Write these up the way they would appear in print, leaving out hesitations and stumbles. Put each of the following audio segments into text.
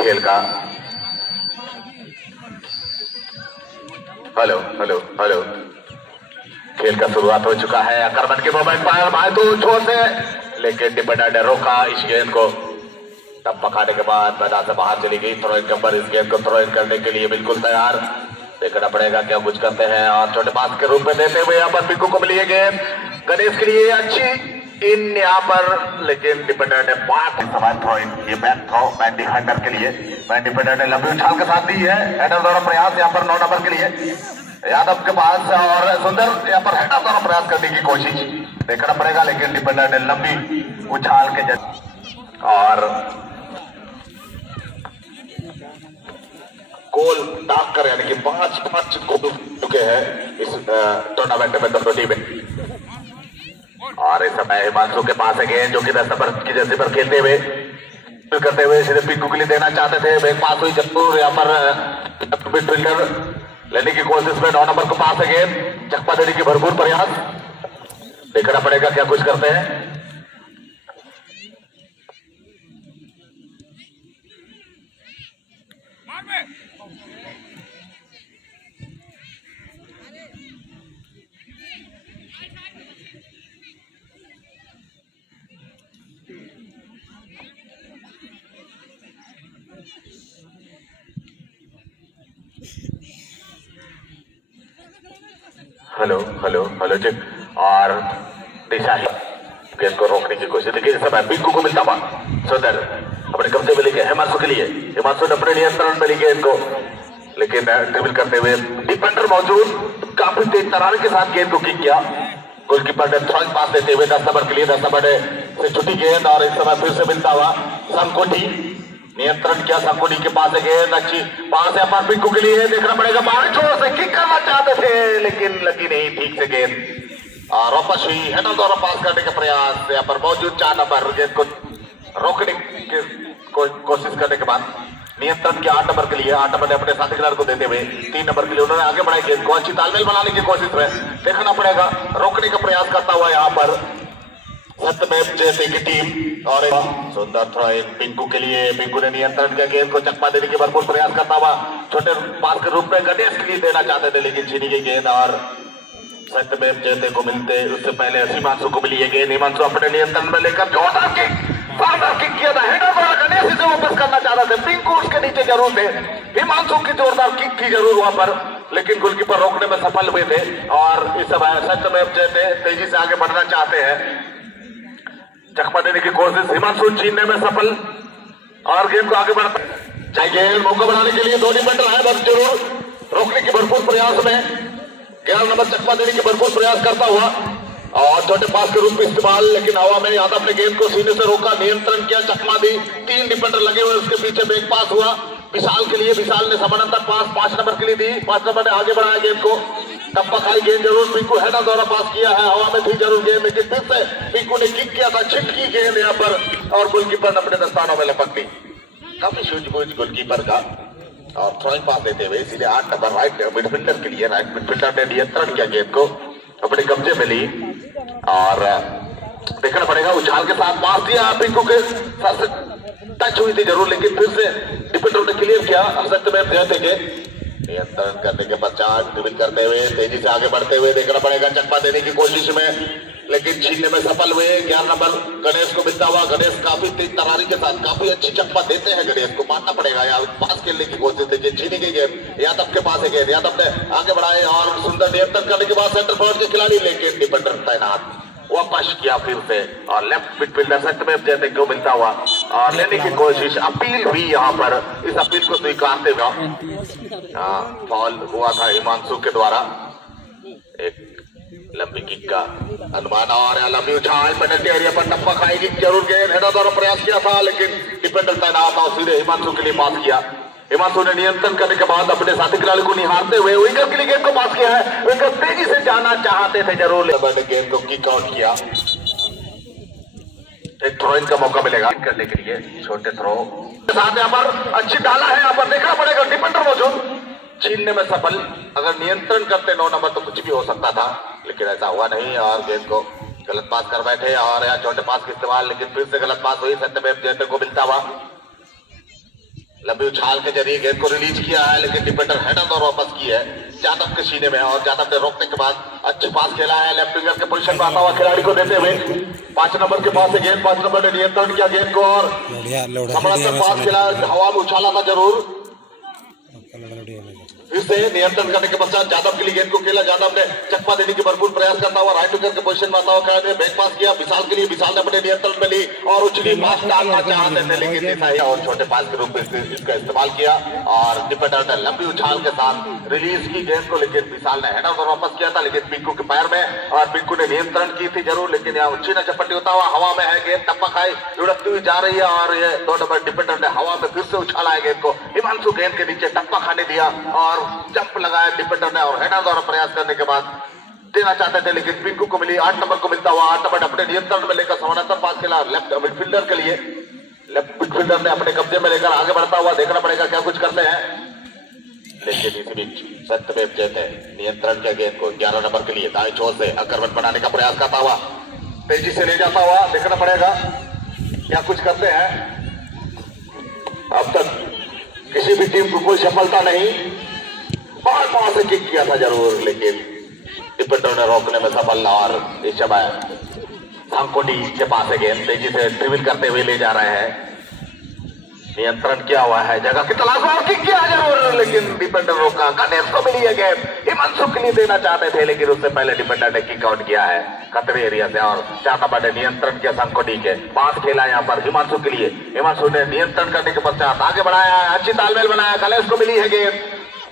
खेल का। Hello hello hello, खेल का शुरुआत हो चुका है। आक्रमण के मोमेंट पर भाई तो जोर से, लेकिन डिफेंडर ने रोका इस गेंद को। टप्पा खाने के बाद मैदान से बाहर चली गई। थ्रो इन कवर इस गेंद को थ्रो इन करने के लिए बिल्कुल तैयार। देखना पड़ेगा क्या कुछ करते हैं। और छोटे पास के रूप में देते हुए यहाँ पर पिंकू को मिली गेंद। गणेश के लिए अच्छी इन यहाँ पर, लेकिन डिफेंडर ने बात थ्रो इन, ये बैक थ्रो मैन डिफेंडर के लिए। मैन डिफेंडर ने लंबी उछाल के साथ दी है। हेडर द्वारा प्रयास यहाँ पर 9 नंबर के लिए यादव के पास, और सुंदर यहाँ पर हेडर द्वारा प्रयास करने की कोशिश देखना पड़ेगा, लेकिन डिफेंडर ने लंबी उछाल के और गोल दाग कर, यानी कि 5 गोल चुके हैं इस टूर्नामेंट में दोनों टीमें। और इस समय हिमांशु के पास है गेंद, जो कि 10 नंबर की जर्सी पर खेलते हुए करते हुए सीधे पिंकू के लिए देना चाहते थे। बैक पास हुई जरूर यहाँ पर मिडफील्डर लेने की कोशिश में 9 नंबर को पास है गेंद। चकमा देने की भरपूर प्रयास, देखना पड़ेगा क्या कुछ करते हैं। हेलो हेलो हेलो जी, और दिशा गेंद को रोकने की कोशिश। देखिए इस समय पिंकू को मिलता हुआ सुंदर अपने कब्जे में लेके हिमांशु के लिए। हिमांशु ने अपने नियंत्रण में ली गेंद को, लेकिन ड्रिबल करते हुए डिफेंडर मौजूद, काफी तेज तरार के साथ गेंद को किक किया। गोलकीपर ने थ्रो पास देते हुए 10 नंबर के लिए, 10 नंबर से छुट्टी गेंद, और इस समय फिर से मिलता हुआ संकोटी नियंत्रण किया। संकोटी के पास है गेंद, अच्छी पास है पर पिंकू के लिए। देखना पड़ेगा, बाहर छोर से किक करना चाहते थे, लेकिन लगी नहीं ठीक से गेंद। और वापस हुई हेडर द्वारा पास करने का प्रयास। यहाँ पर मौजूद 4 नंबर गेंद को रोकने की कोशिश करने के बाद नियंत्रण किया 8 नंबर के लिए। 8 नंबर ने अपने साथी खिलाड़ी को देते हुए 3 नंबर के लिए उन्होंने आगे बढ़ाई गेंद को। अच्छी तालमेल बनाने की कोशिश में देखना पड़ेगा, रोकने का प्रयास करता हुआ यहाँ पर सत्यमेव जयते की टीम। और सुंदर थ्रो इन पिंकू के लिए। पिंकू ने नियंत्रण किया गेंद को, चकमा देने की भरपूर प्रयास करता हुआ छोटे पास के रूप में गणेश के लिए देना चाहते थे, लेकिन छीनी गई गेंद और सत्यमेव जयते को मिलते उससे पहले हिमांशु को मिली है गेंद। हिमांशु अपने नियंत्रण में लेकर जोरदार किक किया था। हेडर द्वारा गणेश इसे वापस करना चाह रहे थे, पिंकू उसके नीचे जरूर थे। हिमांशु की जोरदार किक थी जरूर वहां पर, लेकिन गोलकीपर रोकने में सफल हुए थे। और इस समय सत्यमेव जयते तेजी से आगे बढ़ना चाहते हैं, चकमा देने की कोशिश हिमांशु छीनने में सफल, और गेंद को आगे बढ़ता चाहे गेंद मौका बनाने के लिए 2 डिफेंडर आए, बस जरूर रोकने की भरपूर प्रयास में 11 नंबर चकमा देने की भरपूर प्रयास करता हुआ और छोटे पास के रूप में इस्तेमाल, लेकिन हवा में यादव ने गेंद को सीने से रोका, नियंत्रण किया, चकमा दी। 3 डिफेंडर लगे हुए, उसके पीछे बैक पास हुआ विशाल के लिए। विशाल ने समानांतर पास 5 नंबर के लिए दी। 5 नंबर ने आगे बढ़ाया गेंद को, टप्पा खाई गेंद जरूर पिंकू हेडर द्वारा पास किया है। हवा में थी जरूर गेंद, लेकिन फिर से पिंकू ने किक किया था, छिटकी गेंद यहाँ पर, और गोलकीपर ने अपने दस्तानों में लपक ली। काफी सूझबूझ गोलकीपर का, और थ्रोइंग पास देते हुए सीधे 8 नंबर राइट मिडफील्डर के लिए। राइट मिडफील्डर ने नियंत्रण किया गेंद को, अपने कब्जे में ली, और देखना पड़ेगा उछाल के साथ पास दिया। पिंकू के साथ टच हुई थी जरूर, लेकिन फिर से डिफेंडर ने क्लियर किया। सत्यमेव जयते के नियंत्रण करने के पश्चात ड्रिबल करते हुए तेजी से आगे बढ़ते हुए देखना पड़ेगा, चकमा देने की कोशिश में, लेकिन छीनने में सफल हुए। 11 नंबर गणेश को मिलता हुआ। गणेश काफी तेज तरारी के साथ काफी अच्छी चकमा देते हैं गणेश को, मानना पड़ेगा। यार पास खेलने की कोशिश देखिए, छीनी गई गेंद यादव के पास है गेंद। यादव ने आगे बढ़ाए और सुंदर नियंत्रण करने के बाद सेंटर फॉरवर्ड के खिलाड़ी, लेकिन डिफेंडर तैनात वापस किया फिर से, और लेफ्ट मिडफील्डर सत्यमेव जयते को मिलता हुआ और लेने की कोशिश। अपील हुई यहाँ पर, इस अपील को स्वीकारते हुए फॉल हुआ था हिमांशु के द्वारा। एक लंबी किक का अनुमान, और लंबी उछाल पेनल्टी एरिया पर टप्पा खाएगी जरूर गेंद। हेडर द्वारा प्रयास किया था, लेकिन डिफेंडर तैनात और सीधे हिमांशु के लिए पास किया। हिमांशु ने नियंत्रण करने के बाद अपने साथी खिलाड़ी को निहारते हुए विंगर के लिए गेंद को पास किया है। विंगर तेजी से जाना चाहते थे जरूर, लेकिन गेंद को किक आउट किया। एक थ्रो इन का मौका मिलेगा करने के लिए, छोटे थ्रो साथ यहाँ पर अच्छी डाला है। यहाँ पर देखना पड़ेगा, डिफेंडर मौजूद, छीनने में सफल। अगर नियंत्रण करते 9 नंबर तो कुछ भी हो सकता था, लेकिन ऐसा हुआ नहीं, और गेंद को गलत पास कर बैठे, और यहाँ छोटे पास का इस्तेमाल, लेकिन फिर से गलत पास हुई। सत्यमेव जयते को मिलता हुआ लंबी उछाल के जरिए गेंद को रिलीज किया है, लेकिन डिफेंडर हेडर और वापस की है जादव के सीने में, और जादव ने रोकने के बाद अच्छी पास खेला है लेफ्ट विंगर के पोजीशन में आता हुआ खिलाड़ी को देते हुए 5 नंबर के पास है गेंद। 5 नंबर ने नियंत्रण किया गेंद को और पास खेला, हवा में उछाला था जरूर, फिर से नियंत्रण करने के पश्चात जादव के लिए गेंद को खेला। जादव ने चकमा देने की भरपूर प्रयास करता हुआ राइट विकेट के पोजीशन में आता हुआ खिलाड़ी ने बैक पास किया विशाल के लिए, विशाल ने अपने नियंत्रण में ली और उछली पास डालना चाहते थे लेकिन दिशा और छोटे पास के रूप में इसका इस्तेमाल किया और डिफेंडर ने लंबी उछाल के साथ रिलीज की गेंद को, लेकिन विशाल ने हेडर वापस किया था लेकिन पिंकू के पैर में, और पिंकू ने नियंत्रण की थी जरूर, लेकिन यहाँ उच्ची न चपटी होता हुआ हवा में है गेंद, टप्पा खाई लुढ़कती हुई जा रही है और ये 2 नंबर डिफेंडर ने हवा में फिर से उछाला है गेंद को, हिमांशु गेंद के नीचे टप्पा खाने दिया और जंप लगाया डिफेंडर ने और हेडर द्वारा प्रयास करने के बाद देना चाहते थे लेकिन पिंकू को मिली। 8 नंबर को मिलता हुआ 8 नंबर अपने नियंत्रण में लेकर समानांतर पास खेला लेफ्ट मिडफील्डर के लिए, लेफ्ट मिडफील्डर ने अपने कब्जे में लेकर आगे बढ़ता हुआ, देखना पड़ेगा क्या कुछ करते हैं, लेकिन इस बीच सत्यमेव जयते नियंत्रण के गेंद को 11 नंबर के लिए दाएं छोर से आक्रमण बनाने का प्रयास करता हुआ तेजी से ले जाता हुआ, देखना पड़ेगा क्या कुछ करते हैं। अब तक किसी भी टीम को कोई सफलता नहीं, बाहर से किक किया था जरूर लेकिन डिफेंडर ने रोकने में सफल, और इस समय सांकोटी के पास है गेंद, तेजी से ड्रिबल करते हुए ले जा रहे हैं, नियंत्रण किया हुआ है जगह की तलाश में और किक किया जरूर लेकिन डिफेंडर रोका, गणेश को मिली है गेंद, हिमांशु के लिए देना चाहते थे लेकिन उससे पहले डिफेंडर ने किक आउट किया है खतरे एरिया से और 4 नंबर ने नियंत्रण किया सांकोटी के पास खेला यहाँ पर हिमांशु के लिए, हिमांशु ने नियंत्रण करने के पश्चात आगे बढ़ाया है, अच्छी तालमेल बनाया, गणेश को मिली है गेंद,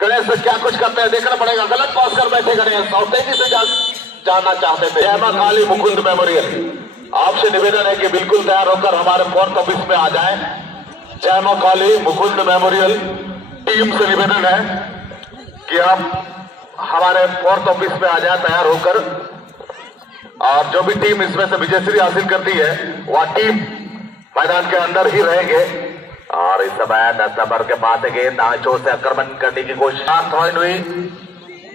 गणेश से क्या कुछ करते हैं देखना पड़ेगा, गलत पास कर बैठे गणेश और तेजी से जाना चाहते थे। जयमा काली मुकुंद मेमोरियल, आपसे निवेदन है कि बिल्कुल तैयार होकर हमारे 4th ऑफिस में आ जाएं। जयमा काली मुकुंद मेमोरियल टीम से निवेदन है कि आप हमारे 4th ऑफिस में आ जाए तैयार होकर, और जो भी टीम इसमें से विजयश्री हासिल करती है वह टीम मैदान के अंदर ही रहेंगे। और इस समय 10 नंबर के पास गेंद दाएं छोर से आक्रमण करने की कोशिश हुई,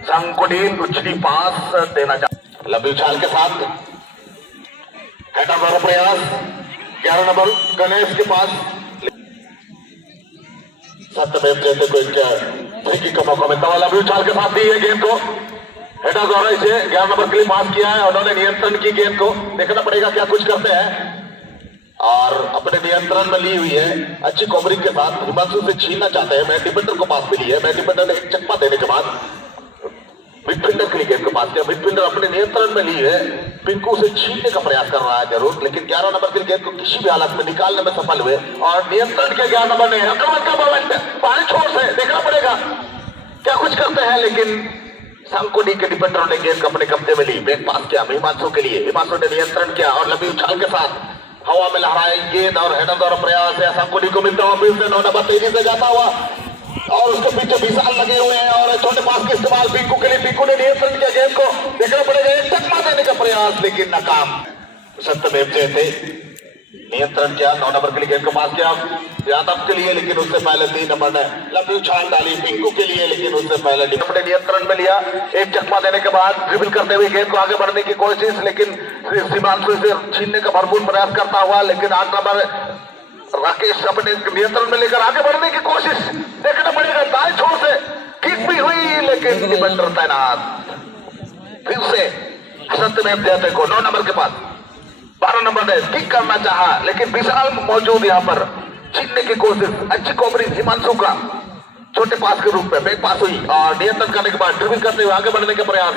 संकुटी उछली पास देना चाहते, लंबी उछाल के साथ हेडर वाला प्रयास, 11 नंबर गणेश के पास, सत्यमेव जयते को एक का मौका मिलता हुआ, लंबी उछाल के साथ दी है गेंद को, हेडर द्वारा इसे 11 नंबर के लिए पास किया है, उन्होंने नियंत्रण की गेंद को, देखना पड़ेगा क्या कुछ करते हैं और अपने नियंत्रण में ली हुई है अच्छी कवरिंग के साथ, हिमांशु से छीनना चाहते हैं, मैं डिफेंडर को पास मिली है, मैं डिफेंडर ने एक चकमा देने के बाद मिडफील्डर के लिए गेंद को पास किया, मिडफील्डर अपने नियंत्रण में ली है, पिंकू से छीनने का प्रयास कर रहा है जरूर लेकिन 11 नंबर के लिए गेंद को किसी भी हालत में निकालने में सफल हुए और नियंत्रण के 11 नंबर ने आक्रमण का मोमेंट बाहरी छोर से, देखना पड़ेगा क्या कुछ करते हैं लेकिन सांकोडी के डिफेंडर ने गेंद अपने कब्जे में ली, बैक पास किया हिमांशु के लिए, हिमांशु ने नियंत्रण किया और लंबी उछाल के साथ हवा में लहराई गेंद और हेडर द्वारा प्रयास है सांकोडी को मिलता हुआ, फिर से 9 नंबर तेजी से जाता हुआ और उसके पीछे विशाल लगे हुए हैं और छोटे पास के इस्तेमाल पिंकू के लिए, पिंकू ने नियंत्रण किया गेंद को, देखना पड़ेगा एक चकमा देने का प्रयास लेकिन नाकाम। सत्यमेव जयते नियंत्रण किया, 9 नंबर के लिए गेंद को पास किया यादव के लिए लेकिन उससे पहले 3 नंबर ने लंबी उछाल डाली पिंकू के लिए लेकिन उससे पहले अपने नियंत्रण में लिया, एक चकमा देने के बाद ड्रिबल करते हुए गेंद को आगे बढ़ने की कोशिश लेकिन हिमांशु से छीनने का भरपूर प्रयास करता हुआ लेकिन 8 नंबर राकेश अपने नियंत्रण में लेकर आगे बढ़ने की कोशिश, देखना पड़ेगा दाएं छोर से किक भी हुई लेकिन डिफेंडर तैनात, फिर से सत्यमेव जयते को 9 नंबर के पास 12 नंबर ने किक करना चाहा लेकिन विशाल मौजूद यहाँ पर छीनने की कोशिश, अच्छी कवरिंग हिमांशु का छोटे पास के रूप में बैक पास हुई और नियंत्रण करने के बाद ड्रिबल करते हुए आगे बढ़ने का प्रयास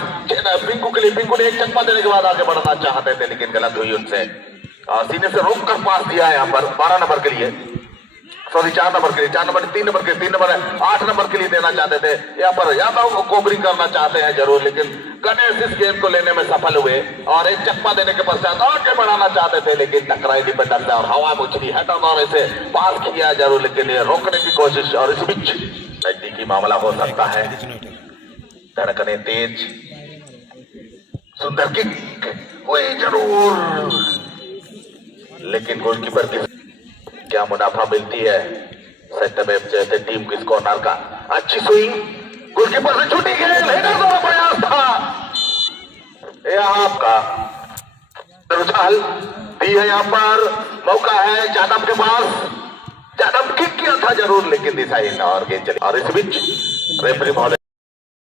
पिंकू के लिए, पिंकू ने एक चकमा देने के बाद आगे बढ़ना चाहते थे लेकिन गलत हुई उनसे और सीने से रोक कर पास दिया है यहाँ पर 12 नंबर के लिए, सॉरी 4 नंबर के लिए, 4 नंबर 3 नंबर के 3 नंबर 8 नंबर के लिए देना चाहते थे, यहाँ पर यादव को कवरिंग करना चाहते हैं जरूर लेकिन गणेश इस गेंद को लेने में सफल हुए और एक चकमा देने के पश्चात आगे बढ़ाना चाहते थे लेकिन टकराई डिफेंडर से और हवा में उछली हेडर और इसे पास किया जरूर लेकिन ये रोकने की कोशिश और इस बीच नजदीकी मामला हो सकता है, धड़कने तेज, सुंदर किक हुई जरूर लेकिन गोलकीपर की क्या मुनाफा मिलती है, सत्यमेव जयते टीम की कॉर्नर का अच्छी स्विंग, गोलकीपर से छूटी गेंद, हेडर द्वारा प्रयास था, यहाँ आपका रुझान दी है, यहाँ पर मौका है जादव के पास, जादव किक किया था था जरूर लेकिन दिशाहीन और गेंद चली और इस बीच रेफरी महोदय